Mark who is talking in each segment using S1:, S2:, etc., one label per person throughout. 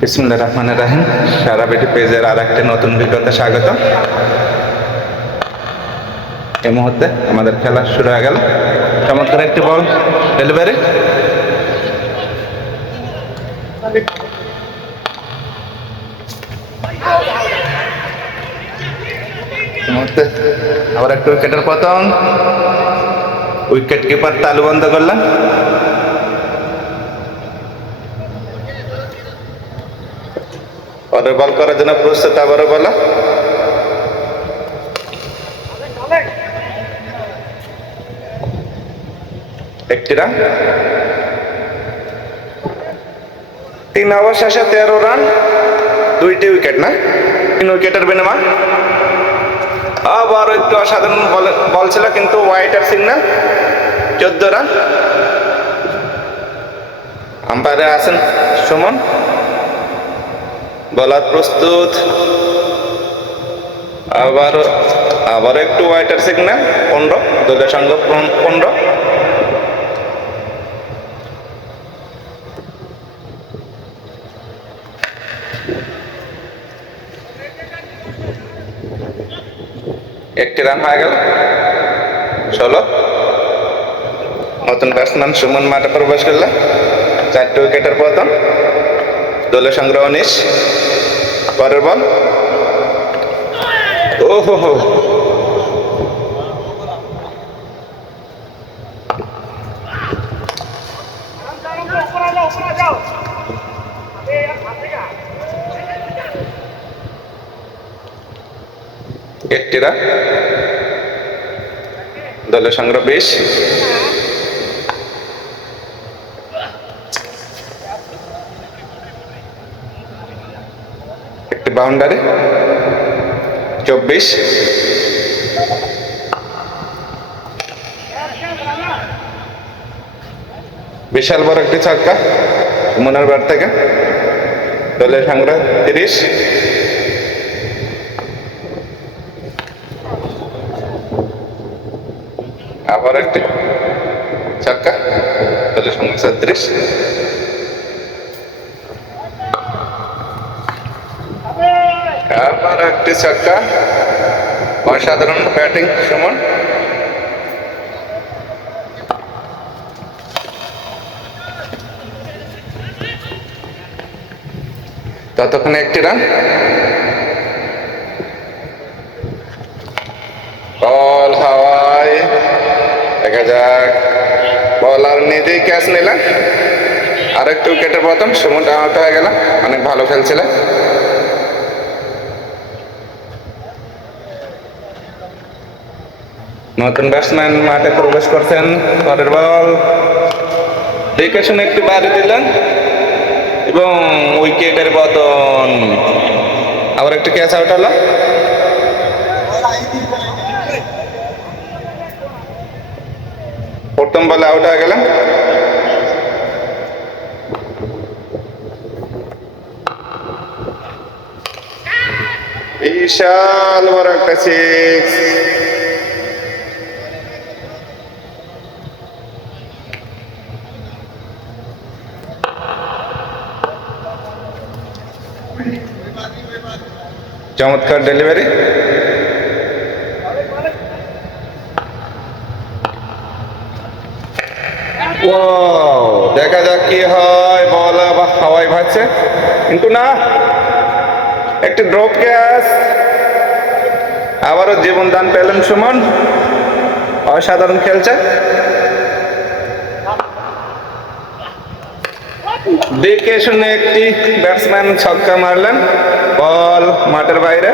S1: বিসমুল্লাহ রহমান রাহিম। সারা বেটি পেজের আর একটা নতুন ভিডিওতে স্বাগত। এই মুহূর্তে আমাদের খেলা শুরু হয়ে গেল। চমৎকার একটি বল ডেলিভারি। মুহূর্তে আবার একটু উইকেটের পতন। উইকেট কিপার তালু বন্ধ করলাম পরের বল করার জন্য প্রস্তুত, আবারও বলো। একটি রান তিন ওভার শেষে তেরো রান, দুইটি উইকেট, না? তিন উইকেটের বিনিময়। আবার একটু অসাধারণ বল ছিল, কিন্তু হোয়াইটার সিগন্যাল, চোদ্দ রান। আম্পায়ারে আছেন সুমন। বলার প্রস্তুত। আবার আবার একটু হোয়াইটার সিগন্যাল পনেরো দলের সঙ্গে পন- পনেরো। একটি রান হয়ে গেল। ষোলো। নতুন ব্যাটসম্যান সুমন মাঠে প্রবেশ করলে। চারটে উইকেটের পতন। দলের সংগ্রহ উনিশ। পরের বল? ও একটিরা? দলের সংগ্রহ বেশ। বাউন্ডারি। চব্বিশ। বিশাল বড় একটি ছক্কা মনের বার থেকে। দলের সংগ্রহ, তিরিশ। আবার একটি ছক্কা দলের সংগ্রহ, ছত্রিশ। আবার ছক্কা অসাধারণ ব্যাটিং, সুমন। ততক্ষণে একটি রান। বল হাওয়ায়, দেখা যাক। বল আর নিজেই ক্যাচ নিলেন। আর একটু উইকেটের পতন, সুমন আউট হয়ে গেল। অনেক ভালো খেলছিলেন। নতুন ব্যাটসম্যান মাঠে প্রবেশ করছেন পরের বল দেখে শুনে একটু বাড়ি দিলেন এবং উইকেটের পতন আবার একটু ক্যাচ আউট হলো। প্রথম বলে আউট হয়ে গেলেন বিশাল বড় একটা সিক্স চমৎকার ডেলিভারি ও দেখা যাক কি হয়, বল বা হাওয়ায় ভাসছে। কিন্তু না, একটি ড্রপ ক্যাচ আবারও জীবন দান পেলেন সুমন। অসাধারণ খেলছে। দেখে শুনে একটি ব্যাটসম্যান ছক্কা মারলেন। বল মাঠের বাইরে।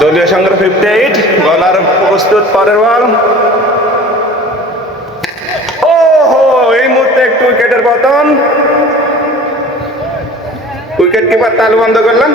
S1: দলীয় সংগ্রহ ফিফটি এইট, গলার প্রস্তুত পরের বল। একটু উইকেটের পতন উইকেট কিপার তালু বন্ধ করলেন